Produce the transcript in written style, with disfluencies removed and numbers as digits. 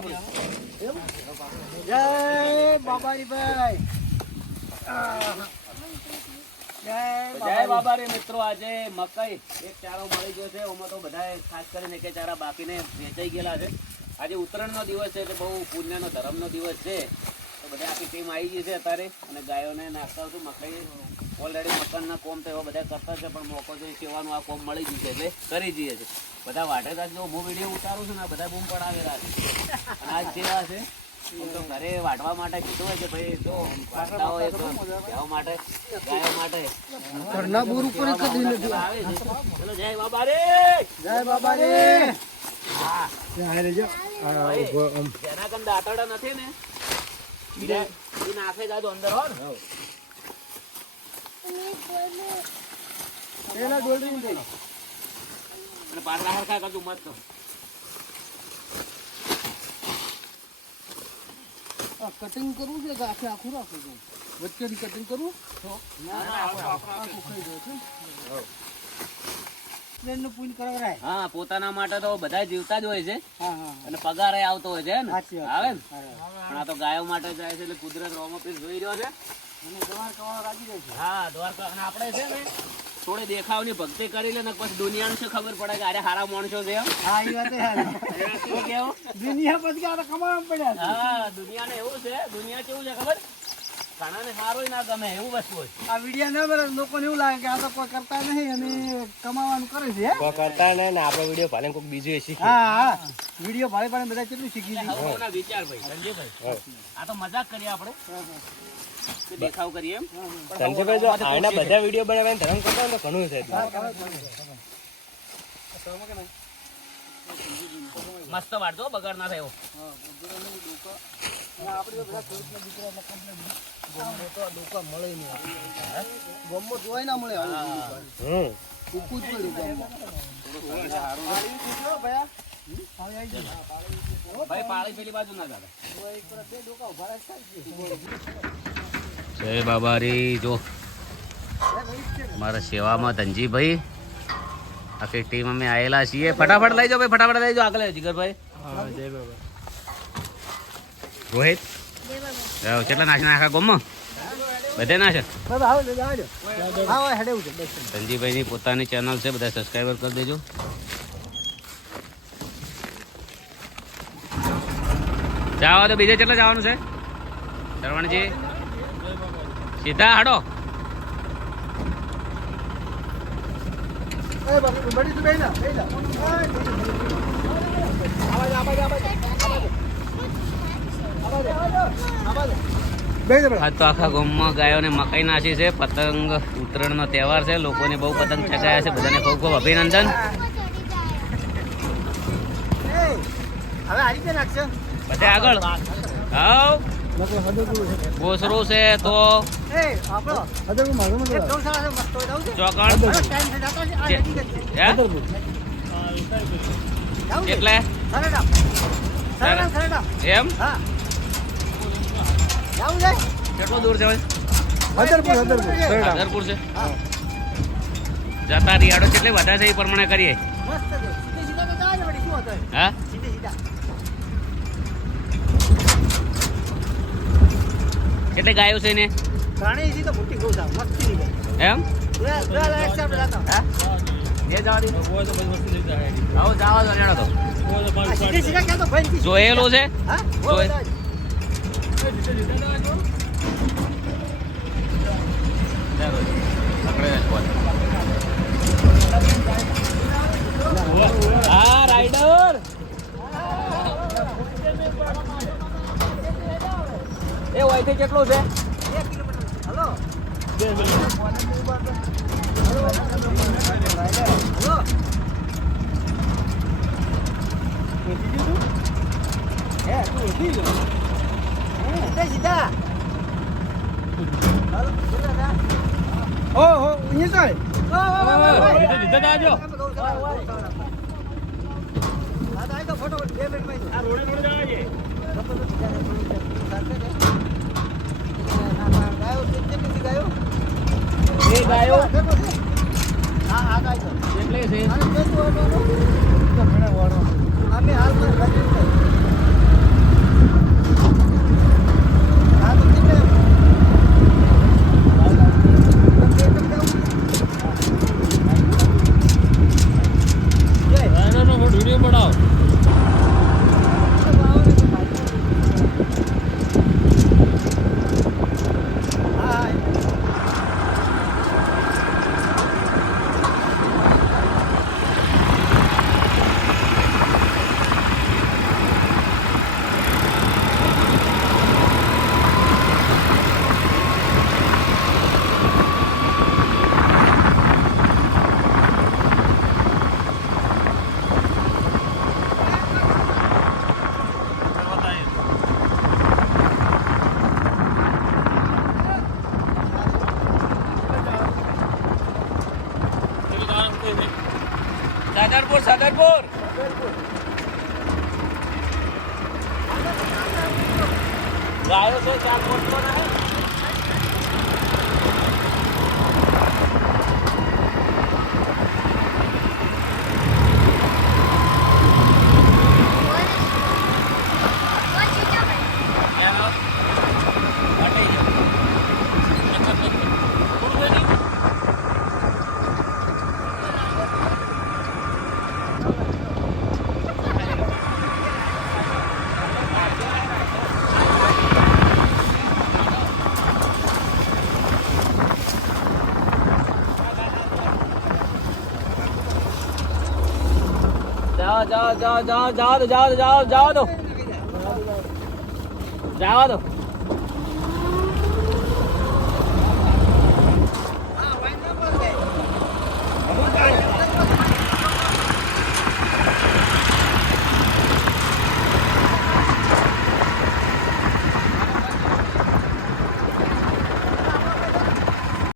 જય બાબારી ભાઈ, જય બાબારી મિત્રો. આજે મકાઈ એક ચારો મળી ગયો છે. ઓમાં તો બધા ખાસ કરીને કે ચારા બાકીને વેચાઈ ગયેલા છે. આજે ઉત્તરાયણનો દિવસ છે એટલે બહુ પુણ્યનો ધર્મનો દિવસ છે. તો બધા આખી ટીમ આવી ગઈ છે અત્યારે અને ગાયોને નાખતા હતું. મકાઈ ઓલરેડી મકાનના કોમ તો એવા બધા કરતા છે, પણ મોકો જોઈ સેવાનું આ કોમ મળી ગયું છે એટલે કરી જઈએ છે. બધા વાટેતા જો હું વિડીયો ઉતારું છું ને બધા બૂમ પડાવેલા છે. અને આજ જેવા છે તો ઘરે વાટવા માટે કીધું હોય કે ભાઈ જો વાટતા હોય તો ગાયો માટે ઘરના બોર ઉપર આવે છે. ચલો જય બાબા રે, જય બાબારી. હા જય રેજો. જેના કંદ દાંતડા નથી ને એ નાખે જાજો અંદર હો ને. પેલા ડોલરી દે અને પાટલા હરખા કરજો મત તો. કટિંગ કરવું છે કે આખે આખું રાખવું છે? વચ્ચેથી કટિંગ કરવું? હા, પોતાના માટે તો બધા જીવતા જ હોય છે હા હા અને પગાર આવતો હોય છે ને, સાચી વાત. આવે ને. પણ આ તો ગાયો માટે જાય છે એટલે કુદરત રોમપીર જોઈ રહ્યો છે. અને દવા કવા રાજી જાય છે. હા, દ્વારકા. અને આપણે છે ને થોડી દેખાવની ભક્તિ કરી લે ને પછી દુનિયાને શું ખબર પડે કે અરે હારા માણસો છે એમ. હા, એ વાત શું કેવું? દુનિયા પછી આ કમાવા પડ્યા છે. હા, દુનિયાને એવું છે. દુનિયા કેવું છે ખબર? ઘણાને સારું ના ગમે એવું વસ્તુ હોય. આ વિડિયા ના બરાબર લોકોને એવું લાગે કે આ તો કોઈ કરતા નહીં અને કમાવાનું કરે છે. કોઈ કરતા નહીં ને આપણો વિડીયો ભાલે કોઈક બીજું શીખે. હા હા, વિડિયો ભાડે ભાડે બધા કેટલું શીખી એટલે લીધું. હવના વિચાર ભાઈ સંજયભાઈ, આ તો મજાક કરીએ આપણે કે દેખાવ કરીએ એમ. સંજયભાઈ જો આના બધા વિડીયો બનાવે ધરમ કરતા હોય તો ઘણું છે. મસ્ત વાળજો, બગાડ ના થાય એવો. ગોમમાં જોવાય ના મળે આવું. ઉકું જ પડ્યું ગામમાં. ભાઈ પાળી પેલી બાજુ ના દાદા. જય બાબારી. જો મારા સેવામાં ધનજીભાઈ આખી ટીમ અમે આવેલા છીએ. ફટાફટ લઈ જાઓ ભાઈ, ફટાફટ લઈ જાઓ. આગળ જીગરભાઈ. રોહિત કેટલા નાખના આખા ગોમમાં બધે નાશે. ધનજીભાઈની પોતાની ચેનલ છે, બધા સબસ્ક્રાઈબર કરી દેજો. જાઓ તો બીજે કેટલા જવાનું છે શરવણજી? સીધા હાડો. આજ તો આખા ગામમાં ગાયોને મકાઈ નાખી છે. પતંગ ઉત્તરાયણનો તહેવાર છે, લોકોને બહુ પતંગ ચગાયા છે. બધાને ખૂબ ખૂબ અભિનંદન. બધે આગળ હાવ ગોસરો છે તો ચોકણ એટલે એમ કેટલું દૂર છે ભાઈ? હદરપુર છે. જતા રિયાડો કેટલી વધારે છે એ પ્રમાણે કરીએ. હા, કેટલી ગાયો છે ને? એમ જોયેલું છે. હા, રાઈડર એ વયથી કેટલું છે? ગાયો છે 4-5 તો નહીં. જાઓ દો.